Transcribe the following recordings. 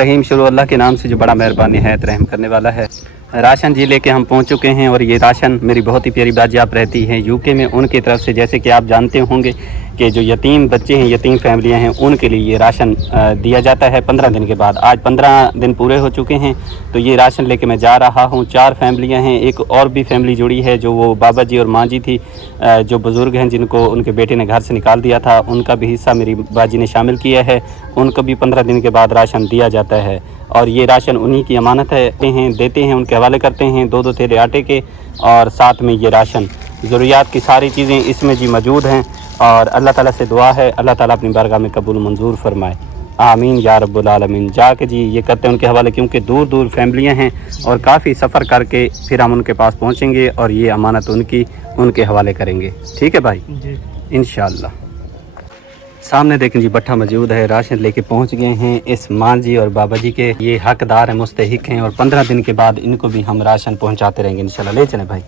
रहीम शुरू अल्लाह के नाम से जो बड़ा मेहरबान निहायत रहम करने वाला है। राशन जी लेके हम पहुंच चुके हैं और ये राशन मेरी बहुत ही प्यारी बाजी आप रहती हैं यूके में, उनकी तरफ से जैसे कि आप जानते होंगे कि जो यतीम बच्चे हैं, यतीम फैमिलियां हैं, उनके लिए ये राशन दिया जाता है 15 दिन के बाद। आज 15 दिन पूरे हो चुके हैं तो ये राशन लेके मैं जा रहा हूँ। 4 फैमिलियाँ हैं, एक और भी फैमिली जुड़ी है जो वो बाबा जी और माँ जी थी, जो बुज़ुर्ग हैं जिनको उनके बेटे ने घर से निकाल दिया था, उनका भी हिस्सा मेरी बाजी ने शामिल किया है। उनको भी 15 दिन के बाद राशन दिया जाता है और ये राशन उन्हीं की अमानत है, देते हैं, उनके हवाले करते हैं 2-2 थैले आटे के, और साथ में ये राशन ज़रूरियात की सारी चीज़ें इसमें जी मौजूद हैं। और अल्लाह ताला से दुआ है अल्लाह ताला अपनी बारगाह में कबूल मंजूर फरमाए, आमीन या रब्बुल आलमीन। जाके जी ये करते हैं उनके हवाले, क्योंकि दूर दूर फैमिलियाँ हैं और काफ़ी सफ़र करके फिर हम उनके पास पहुँचेंगे और ये अमानत उनके हवाले करेंगे। ठीक है भाई जी, इंशाअल्लाह। सामने देखें जी भट्ठा मौजूद है, राशन लेके पहुंच गए हैं इस माँ जी और बाबा जी के, ये हकदार हैं, मुस्तहिक हैं, और 15 दिन के बाद इनको भी हम राशन पहुंचाते रहेंगे इंशाल्लाह। ले चलें भाई,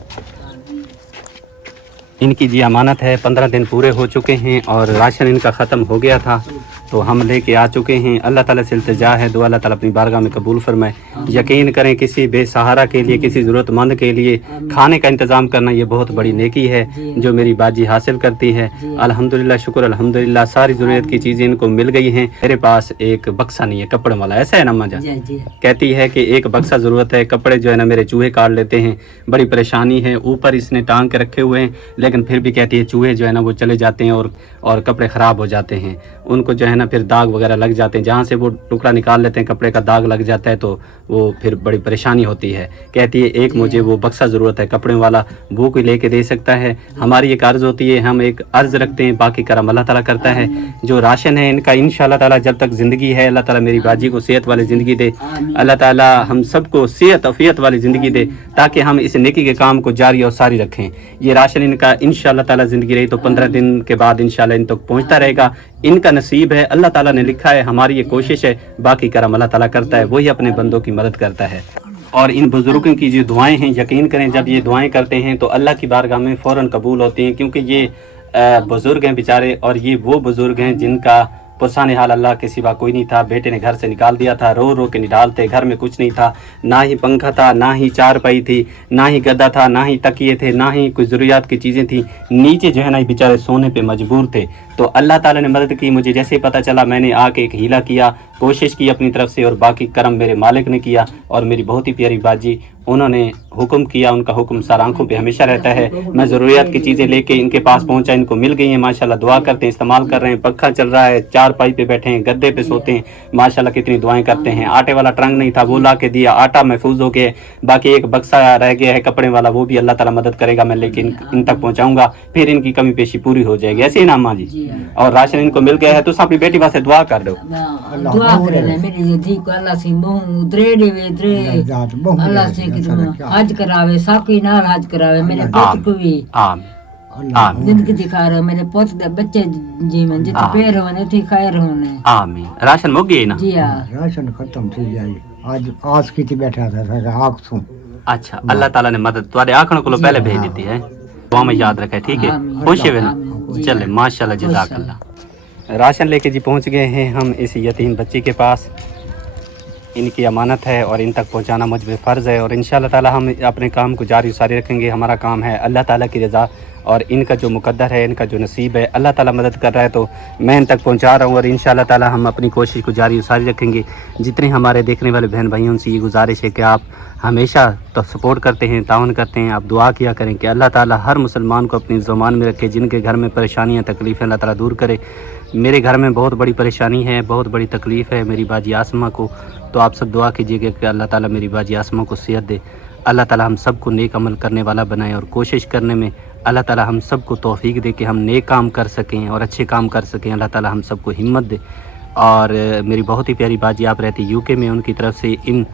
इनकी जी अमानत है। 15 दिन पूरे हो चुके हैं और राशन इनका ख़त्म हो गया था तो हम लेके आ चुके हैं। अल्लाह ताला से इल्तिजा है, दुआ अल्लाह ताला अपनी बारगाह में कबूल फरमाए। यकीन करें किसी बेसहारा के लिए, किसी ज़रूरतमंद के लिए खाने का इंतज़ाम करना ये बहुत बड़ी नेकी है जो मेरी बाजी हासिल करती है। अल्हम्दुलिल्लाह, शुक्र अल्हम्दुलिल्लाह, सारी ज़रूरत की चीज़ें इनको मिल गई हैं। मेरे पास एक बक्सा नहीं है कपड़े वाला, ऐसा है ना अम्मा जान? कहती है कि एक बक्सा ज़रूरत है, कपड़े जो है ना मेरे चूहे काट लेते हैं, बड़ी परेशानी है। ऊपर इसने टांग के रखे हुए हैं लेकिन फिर भी कहती है चूहे जो है ना वो चले जाते हैं और कपड़े ख़राब हो जाते हैं, उनको जो है ना फिर दाग वगैरह लग जाते हैं, जहाँ से वो टुकड़ा निकाल लेते हैं कपड़े का दाग लग जाता है तो वो फिर बड़ी परेशानी होती है। कहती है एक मुझे वो बक्सा ज़रूरत है कपड़े वाला, वो कोई लेके दे सकता है? हमारी एक अर्ज़ होती है, हम एक अर्ज़ रखते हैं, बाकी करम अल्लाह ताला करता है। जो राशन है इनका इंशाअल्लाह ताला जब तक ज़िंदगी है अल्लाह ताला मेरी बाजी को सेहत वाली ज़िंदगी दे, अल्लाह ताला हम सबको सेहत अफियत वाली ज़िंदगी दे ताकि हम इस नेकी के काम को जारी और सारी रखें। ये राशन इनका इंशाअल्लाह ताला ज़िंदगी रही तो 15 दिन के बाद इंशाअल्लाह इन तक पहुँचता रहेगा। इनका नसीब है, अल्लाह ताला ने लिखा है, हमारी ये कोशिश है, बाकी करम अल्लाह ताला करता है, वही अपने बंदों की मदद करता है। और इन बुज़ुर्गों की जो दुआएं हैं, यकीन करें जब ये दुआएं करते हैं तो अल्लाह की बारगाह में फ़ौरन कबूल होती हैं, क्योंकि ये बुज़ुर्ग हैं बेचारे, और ये वो बुज़ुर्ग हैं जिनका पुरसाने हाल अल्लाह के सिवा कोई नहीं था। बेटे ने घर से निकाल दिया था, रो रो के निकालते, घर में कुछ नहीं था, ना ही पंखा था, ना ही चारपाई थी, ना ही गद्दा था, ना ही तकिए थे, ना ही कुछ ज़रूरियात की चीज़ें थी। नीचे जो है ना ये बेचारे सोने पे मजबूर थे। तो अल्लाह ताला ने मदद की। मुझे जैसे ही पता चला मैंने आके एक हीला किया, कोशिश की अपनी तरफ से, और बाकी करम मेरे मालिक ने किया। और मेरी बहुत ही प्यारी बाजी उन्होंने हुक्म किया, उनका हुक्म सर आंखों पे हमेशा रहता है। मैं ज़रूरियात की चीज़ें लेके इनके पास पहुंचा, इनको मिल गई हैं माशाल्लाह, दुआ करते हैं, इस्तेमाल कर रहे हैं, पक्खा चल रहा है, चारपाई पे बैठे हैं, गद्दे पे सोते हैं, माशाल्लाह कितनी दुआएं करते हैं। आटे वाला ट्रंक नहीं था, वो ला के दिया, आटा महफूज हो गया। बाकी एक बक्सा रह गया है कपड़े वाला, वो भी अल्लाह ताला मदद करेगा, मैं लेके इन तक पहुँचाऊँगा, फिर इनकी कमी पेशी पूरी हो जाएगी। ऐसे ही ना अम्मा जी? और राशन इनको मिल गया है तो अपनी बेटी वास्ते दुआ कर दो। दुआ करे मेरी दी को अल्लाह से बहु द्रे देवे द्रे, अल्लाह से हज करावे, साकी नाल हज करावे, मेरे पुत्र को भी आमीन जिंदगी दिखा रहे, मेरे पुत्र दे बच्चे जीवन जित पैर होने थे खैर होने, आमीन। राशन मुक गई ना? जी हां, राशन खत्म थी जाई, आज आस की बैठा था आख सु। अच्छा, अल्लाह ताला ने मदद तुम्हारे आंखों को पहले भेज देती है, दुआ में याद रखे, ठीक है? खुश है ना? चले माशाल्लाह, जज़ाकल्लाह। राशन लेके जी पहुंच गए हैं हम इस यतीम बच्ची के पास। इनकी अमानत है और इन तक पहुंचाना मुझ पे फ़र्ज़ है, और इंशाअल्लाह ताला हम अपने काम को जारी सारी रखेंगे। हमारा काम है अल्लाह ताला की रज़ा, और इनका जो मुकद्दर है, इनका जो नसीब है, अल्लाह ताला मदद कर रहा है तो मैं इन तक पहुंचा रहा हूँ, और इंशाअल्लाह ताला हम अपनी कोशिश को जारी सारी रखेंगे। जितने हमारे देखने वाले बहन भाइयों उनसे ये गुजारिश है कि आप हमेशा तो सपोर्ट करते हैं, ताउन करते हैं, आप दुआ किया करें कि अल्लाह ताला हर मुसलमान को अपनी ज़ुबान में रखे, जिनके घर में परेशानियाँ तकलीफ़ें अल्लाह ताला दूर करे। मेरे घर में बहुत बड़ी परेशानी है, बहुत बड़ी तकलीफ़ है मेरी बाजी आसमा को, तो आप सब दुआ कीजिएगा कि अल्लाह ताला मेरी बाजी आसमा को सेहत दे। अल्लाह ताला हम सब को नेक अमल करने वाला बनाए, और कोशिश करने में अल्लाह ताला हम सब को तौफीक दे कि हम नेक काम कर सकें और अच्छे काम कर सकें। अल्लाह ताला हम सब को हिम्मत दे। और मेरी बहुत ही प्यारी बाजी आप रहती यूके में, उनकी तरफ से इन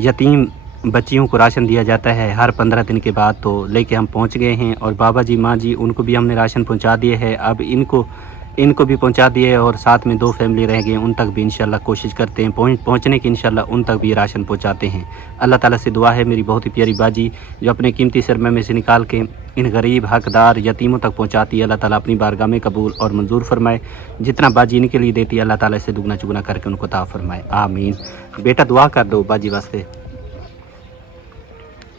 यतीम बच्चियों को राशन दिया जाता है हर 15 दिन के बाद, तो लेके हम पहुंच गए हैं। और बाबा जी माँ जी उनको भी हमने राशन पहुंचा दिए है, अब इनको भी पहुंचा दिए, और साथ में 2 फैमिली रह गए, उन तक भी इंशाल्लाह कोशिश करते हैं पहुंचने की, इंशाल्लाह उन तक भी राशन पहुंचाते हैं। अल्लाह ताला से दुआ है मेरी बहुत ही प्यारी बाजी जो अपने कीमती सरमे में से निकाल के इन गरीब हकदार यतीमों तक पहुंचाती है, अल्लाह ताला अपनी बारगाह में कबूल और मंजूर फरमाए। जितना बाजी इनके लिए देती है अल्लाह ताला से दुगना चुगना करके उनको अता फरमाए, आमीन। बेटा दुआ कर दो बाजी वास्ते,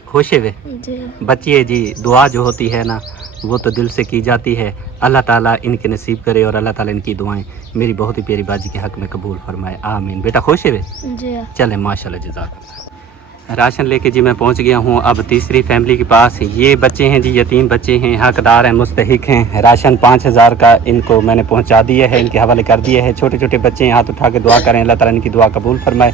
खुश है वे जी बच्ची है जी। दुआ जो होती है ना वो तो दिल से की जाती है, अल्लाह ताला इनके नसीब करे और अल्लाह ताला इनकी दुआएं मेरी बहुत ही प्यारी बाजी के हक में कबूल फरमाए, आमीन। बेटा खुश है वे? जी चले माशाल्लाह जज़ाक। राशन लेके जी मैं पहुंच गया हूं अब तीसरी फैमिली के पास। ये बच्चे हैं जी, यतीम बच्चे हैं, हकदार हैं, मुस्तहिक हैं। राशन 5000 का इनको मैंने पहुंचा दिया है, इनके हवाले कर दिया है। छोटे छोटे बच्चे हैं, हाथ उठा के दुआ करें, अल्लाह ताला इनकी दुआ कबूल फरमाए।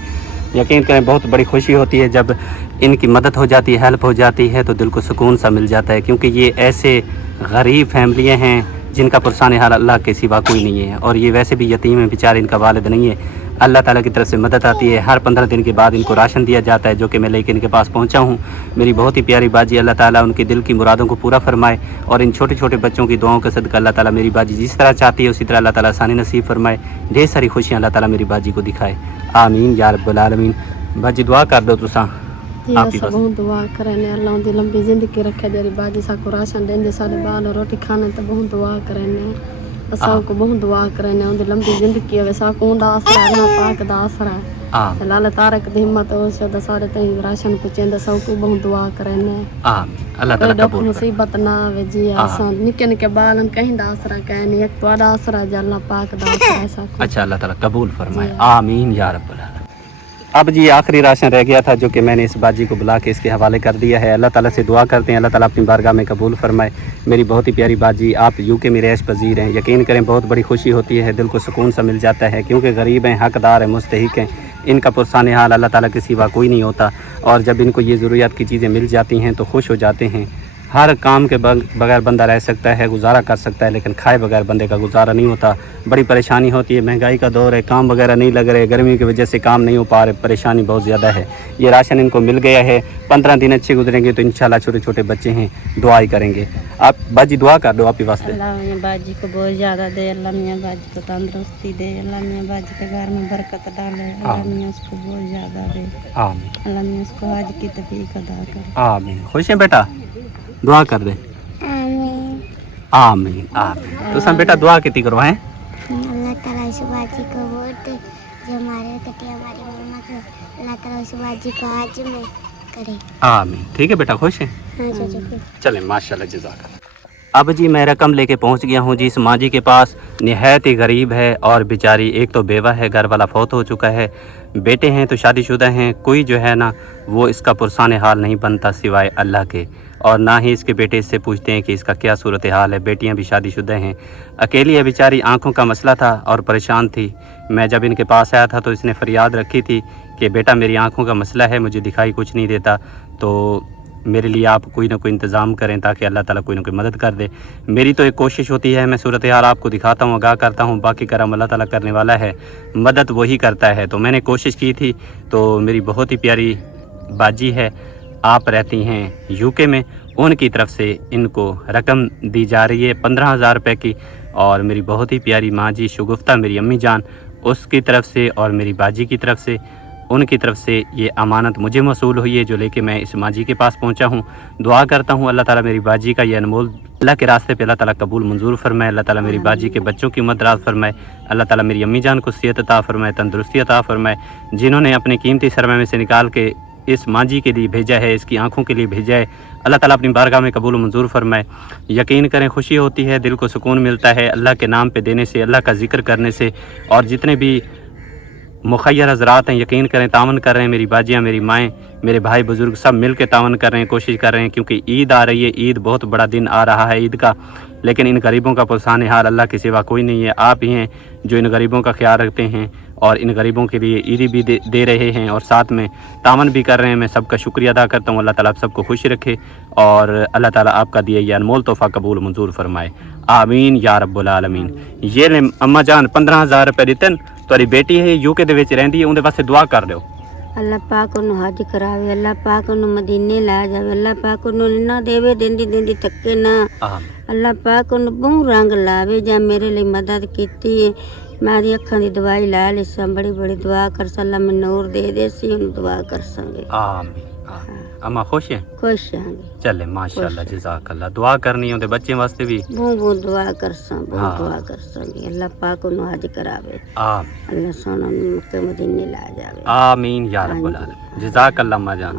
यकीन करें बहुत बड़ी खुशी होती है जब इनकी मदद हो जाती है, हेल्प हो जाती है तो दिल को सुकून सा मिल जाता है, क्योंकि ये ऐसे गरीब फैमिलियाँ हैं जिनका पुरसान हाल अल्लाह के सिवा कोई नहीं है। और ये वैसे भी यतीम हैं बेचारे, इनका वालिद नहीं है। अल्लाह ताला की तरफ से मदद आती है। हर 15 दिन के बाद इनको राशन दिया जाता है, जो कि मैं लेके इनके पास पहुंचा हूं। मेरी बहुत ही प्यारी बाजी, अल्लाह ताला उनके दिल की मुरादों को पूरा फरमाए और इन छोटे छोटे बच्चों की दुआओं का सदका अल्लाह ताला मेरी बाजी जिस तरह चाहती है उसी तरह अल्लाह ताला आसानी नसीब फरमाए। ढेर सारी खुशियाँ अल्लाह ताला मेरी बाजी को दिखाए, आमीन या रब्बुल आलमीन। बाजी दुआ कर दो तुसा जी आप ही असां बस। बहुत दुआ करने अल्लाह उनकी लंबी जिंदगी रखे, जेरी बाजी साको राशन देंदे सारे बाल रोटी खाने तो बहुत दुआ करने, असां को बहुत दुआ करने उनकी लंबी जिंदगी होवे, साको उंदा आसरा अल्लाह पाक दा आसरा आमीन लाल तारक दी हिम्मत हो सदा सारे तई राशन पुचेंदा सब को बहुत दुआ करने। आमीन अल्लाह कोई ताला दुख कबूल करे। मुसीबत ना आवे जी, असां निके निके बालन कहीं दा आसरा कहने, एक तुहाडा आसरा जे अल्लाह पाक दा आसरा साको। अच्छा अल्लाह ताला कबूल फरमाए, आमीन या रब्बुल आलमीन। अब जी आखिरी राशन रह गया था जो कि मैंने इस बाजी को बुला के इसके हवाले कर दिया है। अल्लाह ताला से दुआ करते हैं अल्लाह ताला अपनी बारगाह में कबूल फरमाए। मेरी बहुत ही प्यारी बाजी, आप यूके में रैश पजीर हैं, यकीन करें बहुत बड़ी खुशी होती है, दिल को सुकून सा मिल जाता है, क्योंकि गरीब हैं, हकदार हैं, मुस्तहिक हैं, इनका पुरसान हाल अल्लाह ताला के सिवा कोई नहीं होता। और जब इनको ये ज़रूरियात की चीज़ें मिल जाती हैं तो खुश हो जाते हैं। हर काम के बगैर बंदा रह सकता है, गुजारा कर सकता है, लेकिन खाए बगैर बंदे का गुजारा नहीं होता। बड़ी परेशानी होती है, महंगाई का दौर है, काम वगैरह नहीं लग रहे, गर्मी की वजह से काम नहीं हो पा रहे, परेशानी बहुत ज़्यादा है। ये राशन इनको मिल गया है, 15 दिन अच्छे गुजरेंगे तो इंशाल्लाह छोटे छोटे बच्चे हैं, दुआ ही करेंगे। आप बाजी दुआ कर दो आप ही वास्ते। अल्लाह मियाँ बाजी को बहुत ज़्यादा दे, अल्लाह मियाँ बाजी को तंदुरुस्ती दे, अल्लाह मियाँ बाजी के घर में बरकत डाले, अल्लाह मियाँ उसको बहुत ज़्यादा दे, आमीन अल्लाह मियाँ उसको आज की तौफीक अदा करे। आमीन। खुश हैं बेटा? दुआ कर दे, आमीन आमीन। तो सब बेटा दुआ कितनी करवाएं? अल्लाह ताला इस बाजी को वोट जो हमारे कटे हमारी मम्मा को अल्लाह ताला इस बाजी को आज में करे, आमीन। ठीक है बेटा, खुश हैं? हाँ चाचा। चलें माशाल्लाह जज़ाकल्लाह। अब जी मैं रकम लेके पहुंच गया हूं जी इस माँ जी के पास। निहायत ही गरीब है और बेचारी एक तो बेवा है, घर वाला फौत हो चुका है, बेटे हैं तो शादीशुदा हैं, कोई जो है ना वो इसका पुरसान हाल नहीं बनता सिवाय अल्लाह के, और ना ही इसके बेटे इससे पूछते हैं कि इसका क्या सूरत हाल है। बेटियां भी शादीशुदा हैं, अकेली है बेचारी, आंखों का मसला था और परेशान थी। मैं जब इनके पास आया था तो इसने फरियाद रखी थी कि बेटा मेरी आंखों का मसला है, मुझे दिखाई कुछ नहीं देता, तो मेरे लिए आप कोई ना कोई इंतज़ाम करें ताकि अल्लाह ताला कोई ना कोई मदद कर दे। मेरी तो एक कोशिश होती है, मैं सूरत हाल आपको दिखाता हूँ, आगाह करता हूँ, बाकी करम अल्लाह ताला करने वाला है, मदद वही करता है। तो मैंने कोशिश की थी, तो मेरी बहुत ही प्यारी बाजी है, आप रहती हैं यूके में, उनकी तरफ से इनको रकम दी जा रही है 15,000 रुपये की, और मेरी बहुत ही प्यारी माँ जी शगुफ्ता मेरी अम्मी जान, उसकी तरफ से और मेरी बाजी की तरफ से, उनकी तरफ से ये अमानत मुझे मौसूल हुई है जो लेके मैं इस माँ जी के पास पहुँचा हूँ। दुआ करता हूँ अल्लाह ताला मेरी बाजी का ये अनमोल अल्लाह के रास्ते पे अल्लाह ताला कबूल मंजूर फरमाए, अल्लाह ताला मेरी बाजी के बच्चों की उम्र दराज फरमाए, अल्लाह ताला मेरी अम्मी जान को सेहत अता फरमाए, तंदुरुस्ती अता फरमाए, जिन्होंने अपने कीमती सरमाए में से निकाल के इस माँ जी के लिए भेजा है, इसकी आंखों के लिए भेजा है, अल्लाह ताला अपनी बारगाह में कबूल मंजूर फरमाए। यकीन करें खुशी होती है, दिल को सुकून मिलता है अल्लाह के नाम पे देने से, अल्लाह का जिक्र करने से। और जितने भी मुखैर हज़रात हैं यकीन करें तावन कर रहे हैं, मेरी बाजियाँ, मेरी माएँ, मेरे भाई बुज़ुर्ग सब मिल के तावन कर रहे हैं, कोशिश कर रहे हैं, क्योंकि ईद आ रही है, ईद बहुत बड़ा दिन आ रहा है ईद का, लेकिन इन गरीबों का पुरसान हाल अल्लाह के सिवा कोई नहीं है। आप ही हैं जो इन गरीबों का ख्याल रखते हैं और इन गरीबों के लिए ईदी भी दे रहे हैं और साथ में तावन भी कर रहे हैं। मैं सबका शुक्रिया अदा करता हूँ। अल्लाह ताला आप सबको खुश रखे और अल्लाह ताला आपका दिया ये अनमोल तोहफ़ा कबूल मंजूर फरमाए, आमीन या रब्बुल आलमीन। ये ले अम्मा जान 15,000 रुपये दिते, ਤੁਹਾਡੀ बेटी है यूके ਦੇ ਵਿੱਚ ਰਹਿੰਦੀ ਹੈ, ਉਹਦੇ ਵਾਸਤੇ ਦੁਆ ਕਰ ਦਿਓ। अल्लाह पाक उन्होंने हज करावे, अल्लाह पाक उन्होंने मदीने ला जावे, अल्लाह पाक उन्होंने ना देवे देंदी देंदी थके ना, अल्लाह पाक उन्होंने बहु रंग लावे। जा मेरे लिए मदद की मेरी अखा की दवाई ला ली, बड़ी बड़ी दुआ कर, अल्लाह मैं नूर दे सी, दुआ कर संगे। आमीन। اما خوش ہیں؟ خوش ہاں جی چلے ماشاءاللہ جزاک اللہ. دعا کرنی ہے بچے واسطے بھی. بہت دعا کرساں بہت دعا کرساں جی. اللہ پاک انہوں حج کراوے. آمین اللہ سونا مکہ مدینے لا جاوے. آمین یا رب العالمین. جزاک اللہ ما جان.